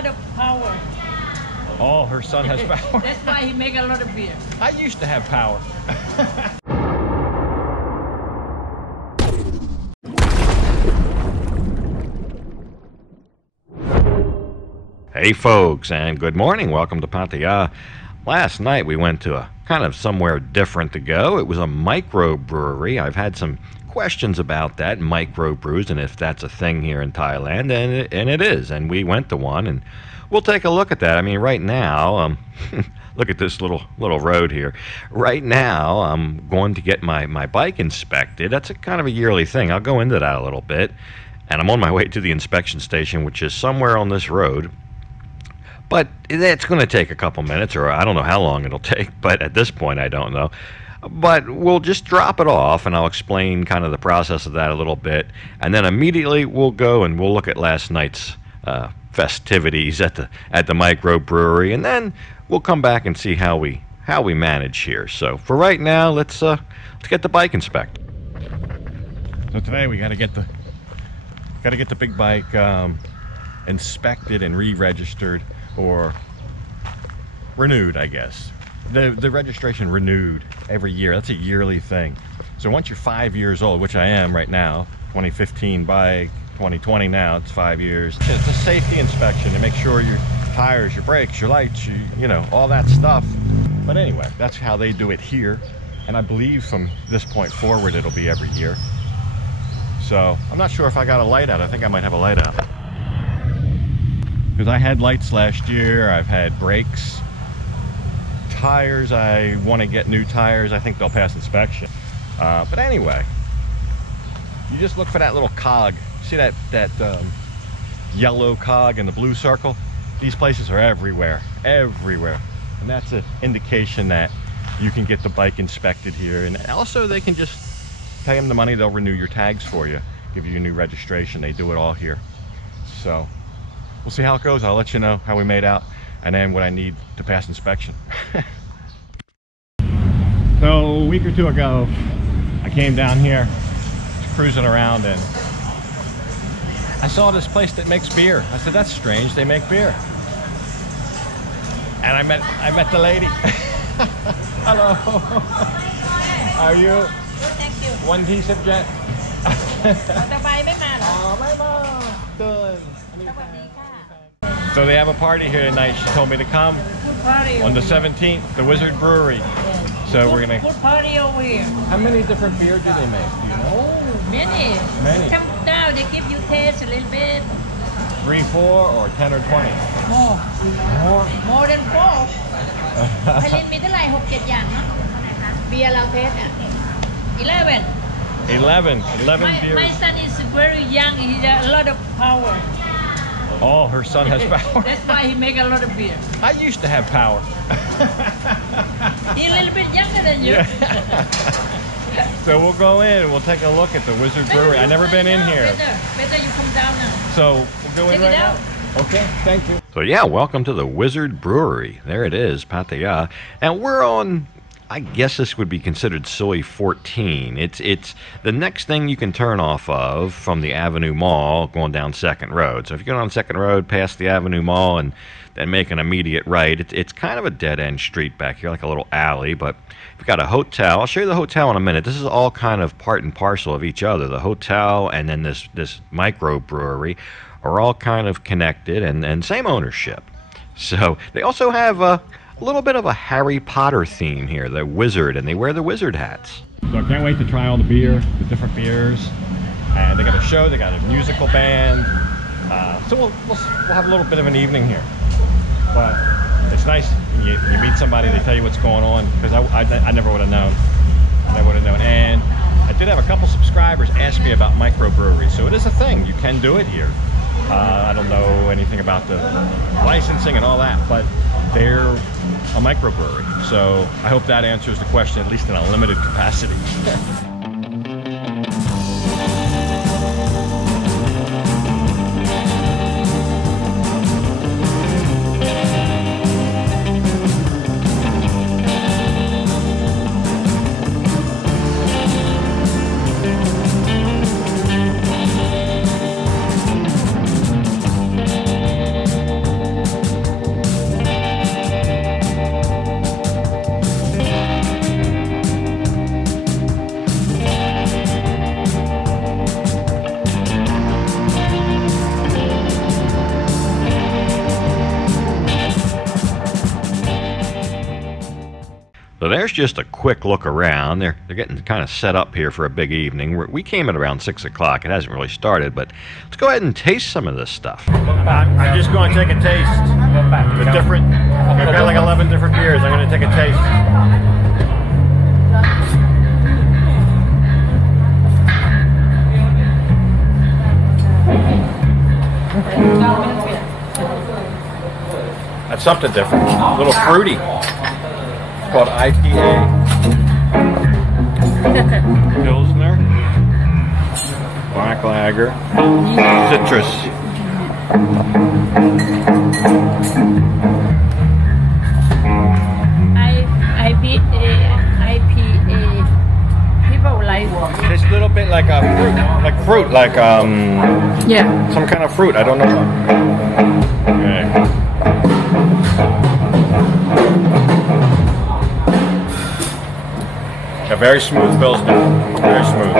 lot of power. Oh, her son has power. That's why he make a lot of beer. I used to have power. Hey folks, and good morning. Welcome to Pattaya. Last night we went to a kind of somewhere different to go. It was a microbrewery. I've had some questions about that, microbrews, and if that's a thing here in Thailand, and it is. And we went to one, and we'll take a look at that. I mean, right now, look at this little road here. Right now, I'm going to get my bike inspected. That's a kind of a yearly thing. I'll go into that a little bit. And I'm on my way to the inspection station, which is somewhere on this road. But it's going to take a couple minutes, or I don't know how long it'll take, but at this point I don't know. But we'll just drop it off, and I'll explain kind of the process of that a little bit. And then immediately we'll go and we'll look at last night's festivities at the microbrewery, and then we'll come back and see how we manage here. So for right now, let's get the bike inspected. So today we got to get the big bike inspected and re-registered, or renewed, I guess. The registration renewed every year. That's a yearly thing. So once you're 5 years old, which I am right now, 2015 bike, 2020 now, it's 5 years. It's a safety inspection to make sure your tires, your brakes, your lights, you know, all that stuff. But anyway, that's how they do it here. And I believe from this point forward, it'll be every year. So I'm not sure if I got a light out. I think I might have a light out. Because I had lights last year, I've had brakes. Tires, I want to get new tires. I think they'll pass inspection. But anyway, you just look for that little cog. See that yellow cog in the blue circle? These places are everywhere, everywhere. And that's an indication that you can get the bike inspected here. And also they can just pay them the money, they'll renew your tags for you, give you a new registration. They do it all here. So we'll see how it goes. I'll let you know how we made out and then what I need to pass inspection. So a week or two ago, I came down here, cruising around, and I saw this place that makes beer. I said, that's strange, they make beer. And I met the lady. Hello. How are you? Good, thank you. One piece of jet. So they have a party here tonight. She told me to come on the 17th, the Wizard Brewery. So we're gonna. Good party over here. How many different beers do they make? Do you know? Oh, many. Many. Come down, they give you taste a little bit. 3, 4, or 10 or 20? More. More? More than 4.ผลิตมีเท่าไหร่ 6-7 อย่างเนาะเบียร์เราเทสเนี่ย 11. 11 beers. My son is very young. He has a lot of power. Oh, her son has power. That's why he make a lot of beer. I used to have power. He's a little bit younger than you. Yeah. So we'll go in and we'll take a look at the Wizard Brewery. I've never been in here. Better you come down now. So we'll go in right now. Okay, thank you. So yeah, welcome to the Wizard Brewery. There it is, Pattaya. And we're on, I guess this would be considered Soi 14. It's the next thing you can turn off of from the Avenue Mall going down Second Road. So if you go down Second Road past the Avenue Mall and then make an immediate right, it's kind of a dead-end street back here, like a little alley. But we've got a hotel. I'll show you the hotel in a minute. This is all kind of part and parcel of each other. The hotel and then this microbrewery are all kind of connected and same ownership. So they also have a little bit of a Harry Potter theme here, the wizard, and they wear the wizard hats. So I can't wait to try all the beer, the different beers. And they got a show, they got a musical band. So we'll have a little bit of an evening here. But it's nice, you meet somebody, they tell you what's going on, because I never would have known. And I did have a couple subscribers ask me about microbrewery, so it is a thing, you can do it here. I don't know anything about the licensing and all that, but they're a microbrewery. So I hope that answers the question, at least in a limited capacity. So there's just a quick look around. They're getting kind of set up here for a big evening. We came at around 6 o'clock. It hasn't really started, but let's go ahead and taste some of this stuff. I'm just going to take a taste. The different, I've got like 11 different beers. I'm going to take a taste. That's something different. A little fruity. It's called IPA. Pilsner. Black Lager. Citrus. IPA. People like. It's a little bit like a fruit, like Yeah. some kind of fruit. I don't know. Okay. A very smooth Pilsner. Very smooth.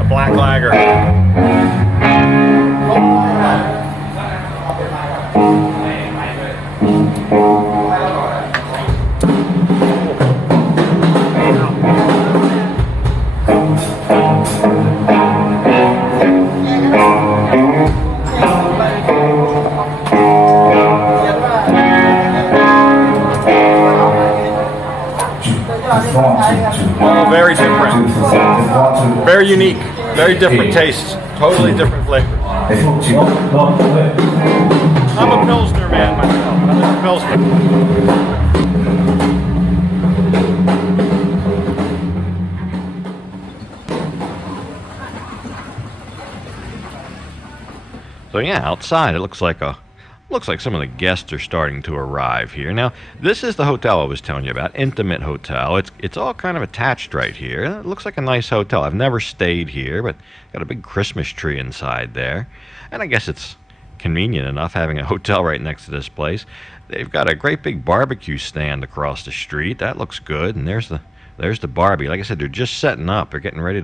A black lager. Oh, very different. Very unique. Very different tastes. Totally different flavors. I'm a Pilsner man myself. I like Pilsner. So yeah, outside it looks like some of the guests are starting to arrive here. Now, this is the hotel I was telling you about, Intimate Hotel. It's all kind of attached right here. It looks like a nice hotel. I've never stayed here, but got a big Christmas tree inside there. And I guess it's convenient enough having a hotel right next to this place. They've got a great big barbecue stand across the street. That looks good. And there's the Barbie. Like I said, they're just setting up. They're getting ready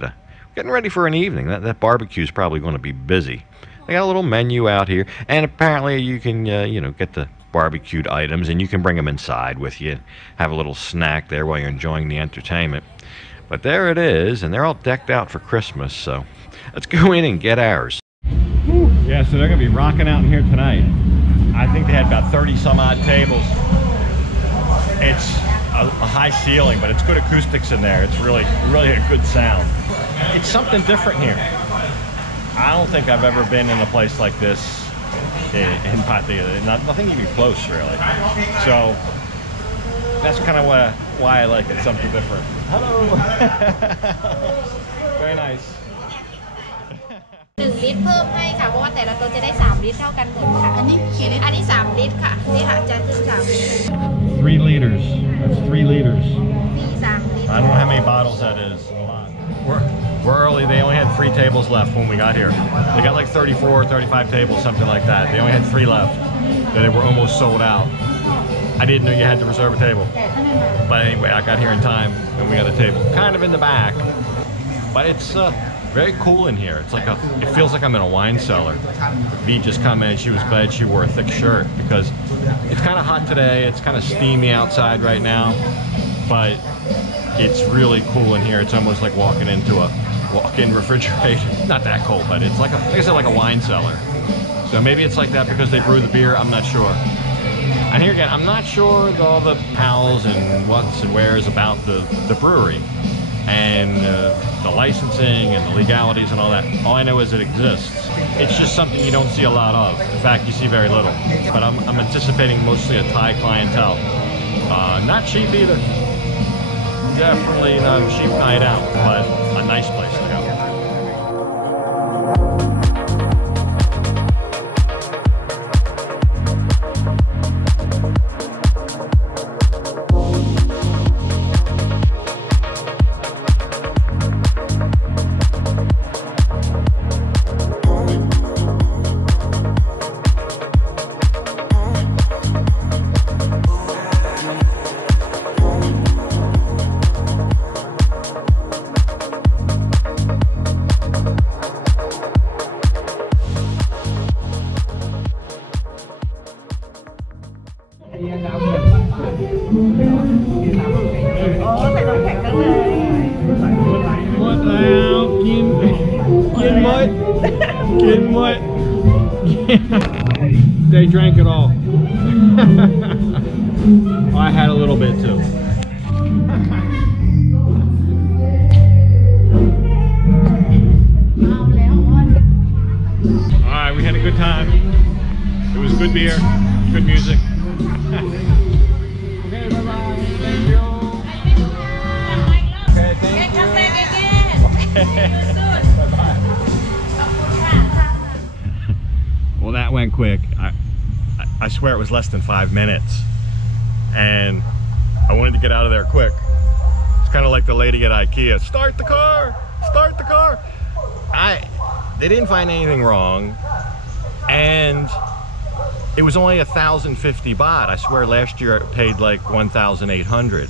for an evening. That barbecue's probably going to be busy. They got a little menu out here, and apparently you can, get the barbecued items, and you can bring them inside with you. Have a little snack there while you're enjoying the entertainment. But there it is, and they're all decked out for Christmas, so let's go in and get ours. Yeah, so they're going to be rocking out in here tonight. I think they had about 30 some odd tables. It's a high ceiling, but it's good acoustics in there. It's really a good sound. It's something different here. I don't think I've ever been in a place like this in Pattaya. Nothing even close, really. So that's kind of why I like it, something different. Hello. Very nice. 1 ลิตรเพิ่มให้ค่ะเพราะว่าแต่ละตัวจะได้3 ลิตรเท่ากันหมดค่ะอันนี้3 ลิตรค่ะนี่ค่ะจะขึ้น3 ลิตร 3 liters. That's 3 liters. มี3 ลิตร I don't know how many bottles that is. A lot. We're early. They only had 3 tables left when we got here. They got like 34, 35 tables, something like that. They only had 3 left. They were almost sold out. I didn't know you had to reserve a table. But anyway, I got here in time and we got a table kind of in the back. But it's very cool in here. It's like it feels like I'm in a wine cellar. V just commented she was glad she wore a thick shirt because it's kind of hot today. It's kind of steamy outside right now, but it's really cool in here. It's almost like walking into a walk-in refrigerator. Not that cold, but it's like I said, like a wine cellar. So maybe it's like that because they brew the beer. I'm not sure. And here again, I'm not sure all the hows and what's and where's about the brewery and the licensing and the legalities and all that. All I know is it exists. It's just something you don't see a lot of. In fact, you see very little. But I'm anticipating mostly a Thai clientele. Not cheap either. Definitely not a cheap night out, but a nice place to go. Getting what? They drank it all. I had a little bit too. Alright, we had a good time. It was good beer, good music. Okay, bye-bye. Thank you. Okay, thank you. Bye-bye. Well, that went quick. I swear it was less than 5 minutes. And I wanted to get out of there quick. It's kind of like the lady at IKEA. Start the car! Start the car! They didn't find anything wrong. And it was only 1,050 baht. I swear last year it paid like 1,800.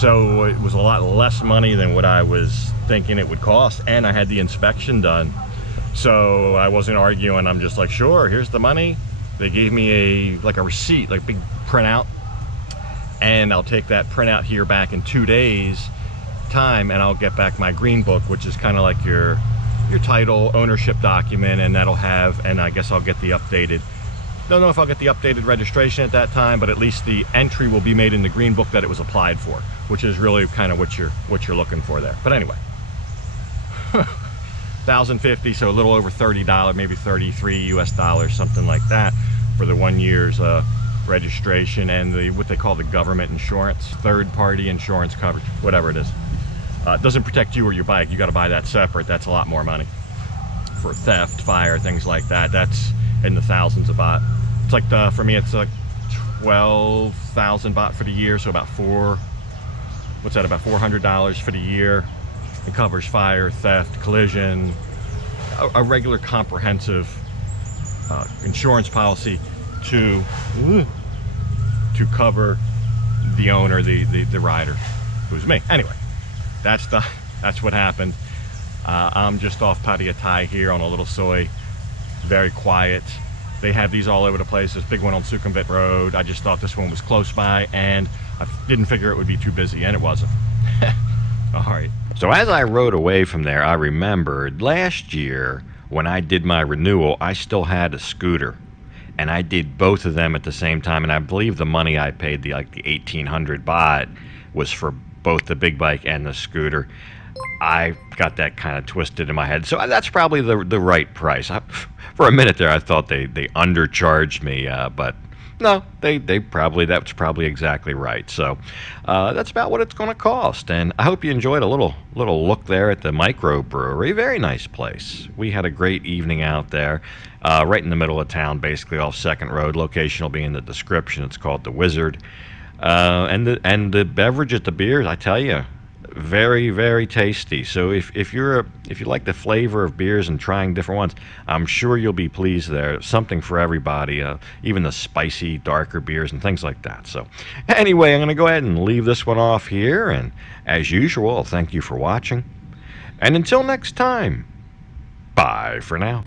So it was a lot less money than what I was thinking it would cost. And I had the inspection done. So I wasn't arguing. I'm just like, sure, here's the money. They gave me a receipt, like big printout. And I'll take that printout here back in 2 days time, and I'll get back my green book, which is kind of like your title, ownership document, and that'll have, and I guess I'll get the updated, don't know if I'll get the updated registration at that time, but at least the entry will be made in the green book that it was applied for, which is really kind of what you're looking for there. But anyway, 1,050, so a little over $30, maybe 33 US dollars, something like that, for the 1 year's registration and what they call the government insurance, third-party insurance coverage, whatever it is. It doesn't protect you or your bike. You got to buy that separate. That's a lot more money for theft, fire, things like that. That's in the thousands of baht. It's like for me, it's like 12,000 baht for the year, so about what's that? About $400 for the year. It covers fire, theft, collision, a regular comprehensive insurance policy to cover the owner, the rider, who's me. Anyway, that's what happened. I'm just off Pattaya Thai here on a little soy, very quiet. They have these all over the place. This big one on Sukhumvit Road. I just thought this one was close by, and I didn't figure it would be too busy, and it wasn't. All right. So as I rode away from there, I remembered last year when I did my renewal, I still had a scooter. And I did both of them at the same time, and I believe the money I paid, the 1,800 baht, was for both the big bike and the scooter. I got that kind of twisted in my head, so that's probably the right price. For a minute there, I thought they undercharged me, but no, that's probably exactly right. So that's about what it's going to cost, and I hope you enjoyed a little look there at the Microbrewery. Very nice place. We had a great evening out there, right in the middle of town, basically off 2nd Road. Location will be in the description. It's called the Wizard, and the beverages, the beers, I tell you, very, very tasty. So if you like the flavor of beers and trying different ones, I'm sure you'll be pleased there. Something for everybody, even the spicy, darker beers and things like that. So anyway, I'm going to go ahead and leave this one off here, and as usual, thank you for watching, and until next time, bye for now.